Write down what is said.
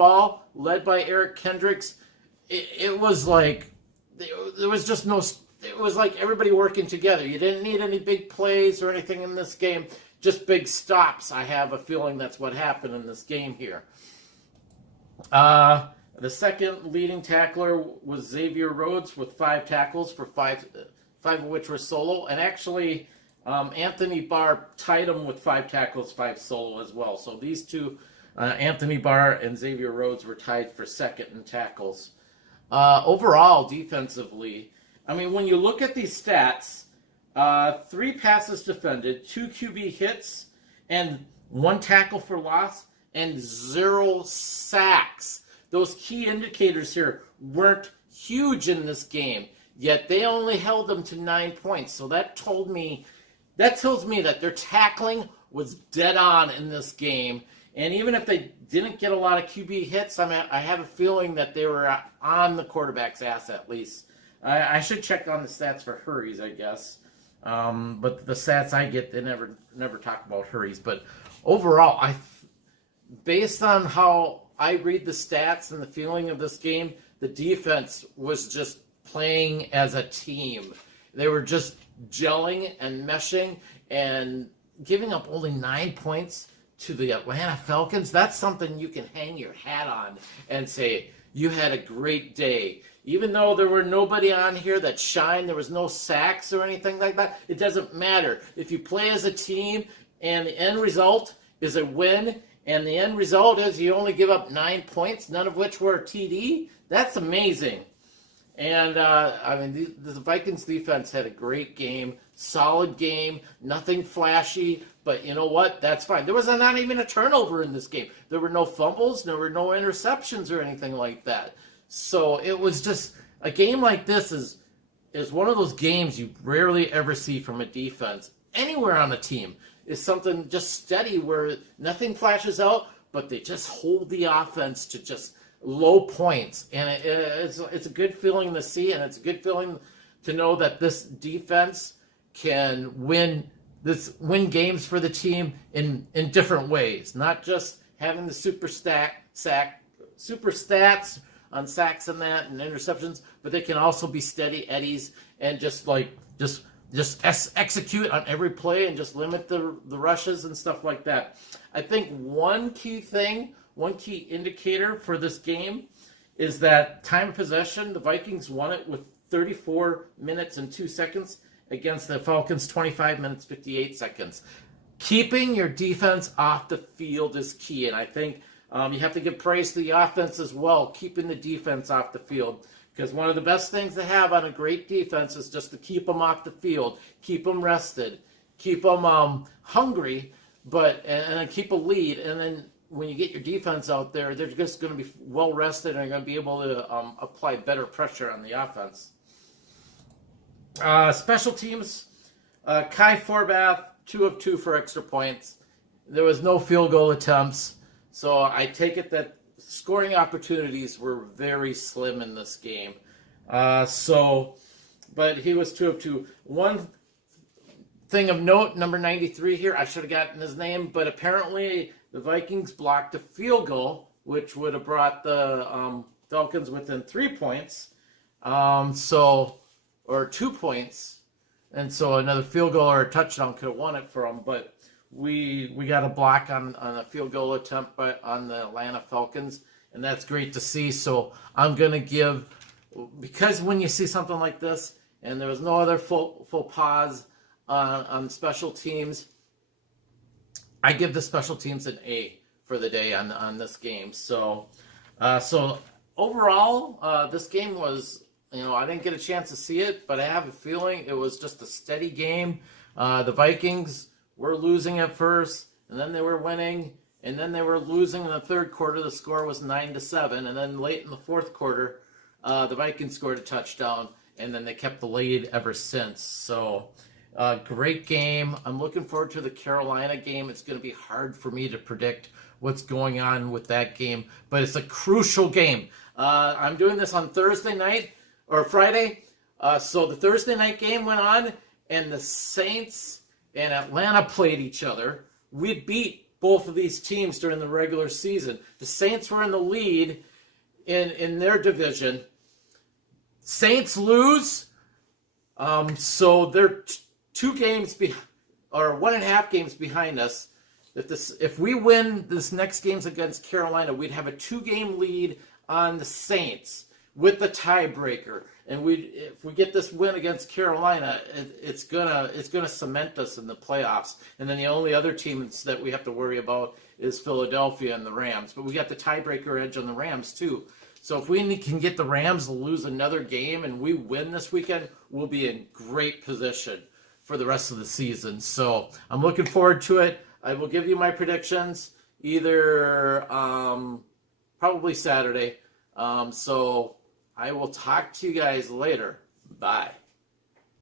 ball, led by Eric Kendricks. It was like there was just no. It was like everybody working together. You didn't need any big plays or anything in this game. Just big stops. I have a feeling that's what happened in this game here. The second leading tackler was Xavier Rhodes with 5 tackles for five of which were solo. And actually, Anthony Barr tied him with 5 tackles, 5 solo as well. So these two, Anthony Barr and Xavier Rhodes, were tied for second in tackles. Overall, defensively, I mean, when you look at these stats, 3 passes defended, 2 QB hits, and 1 tackle for loss, and 0 sacks. Those key indicators here weren't huge in this game, yet they only held them to 9 points. So that tells me that their tackling was dead on in this game. And even if they didn't get a lot of QB hits, I have a feeling that they were on the quarterback's ass at least. I should check on the stats for hurries, I guess. But the stats I get, they never talk about hurries. But overall, based on how I read the stats and the feeling of this game, the defense was just playing as a team. They were just gelling and meshing and giving up only 9 points to the Atlanta Falcons. That's something you can hang your hat on and say, you had a great day. Even though there were nobody on here that shined, there was no sacks or anything like that, it doesn't matter. If you play as a team and the end result is a win, and the end result is you only give up 9 points, none of which were a TD, that's amazing. And, the Vikings defense had a great game, solid game, nothing flashy, but you know what? That's fine. There was not even a turnover in this game. There were no fumbles, there were no interceptions or anything like that. So it was just, a game like this is one of those games you rarely ever see from a defense. Anywhere on a team is something just steady where nothing flashes out, but they just hold the offense to just low points. And it's a good feeling to see, and it's a good feeling to know that this defense can win games for the team in different ways. Not just having the super stats on sacks and that and interceptions, but they can also be steady eddies and just execute on every play and just limit the rushes and stuff like that. I think one key indicator for this game is that time of possession, the Vikings won it with 34 minutes and 2 seconds against the Falcons 25 minutes 58 seconds. Keeping your defense off the field is key, and I think you have to give praise to the offense as well, keeping the defense off the field. Because one of the best things to have on a great defense is just to keep them off the field, keep them rested, keep them hungry, and keep a lead. And then when you get your defense out there, they're just going to be well rested and are going to be able to apply better pressure on the offense. Special teams, Kai Forbath, 2 of 2 for extra points. There was no field goal attempts. So I take it that scoring opportunities were very slim in this game. But he was 2 of 2. One thing of note, number 93 here, I should have gotten his name, but apparently the Vikings blocked a field goal, which would have brought the Falcons within 3 points, or 2 points. And so another field goal or a touchdown could have won it for them, but we got a block on a field goal attempt on the Atlanta Falcons, and that's great to see. So I'm going to give, because when you see something like this, and there was no other full pause on special teams, I give the special teams an A for the day on this game. So overall, this game was, I didn't get a chance to see it, but I have a feeling it was just a steady game. The Vikings were losing at first, and then they were winning, and then they were losing in the third quarter. The score was 9-7, and then late in the fourth quarter, the Vikings scored a touchdown, and then they kept the lead ever since. So, great game. I'm looking forward to the Carolina game. It's going to be hard for me to predict what's going on with that game, but it's a crucial game. I'm doing this on Thursday night, or Friday, so the Thursday night game went on, and the Saints and Atlanta played each other. We beat both of these teams during the regular season. The Saints were in the lead in their division. Saints lose, so they're 2 games or 1.5 games behind us. If we win this next games against Carolina, we'd have a 2-game lead on the Saints with the tiebreaker. And if we get this win against Carolina, it's gonna cement us in the playoffs. And then the only other teams that we have to worry about is Philadelphia and the Rams. But we got the tiebreaker edge on the Rams too. So if we can get the Rams to lose another game and we win this weekend, we'll be in great position for the rest of the season. So I'm looking forward to it. I will give you my predictions either probably Saturday. So I will talk to you guys later. Bye.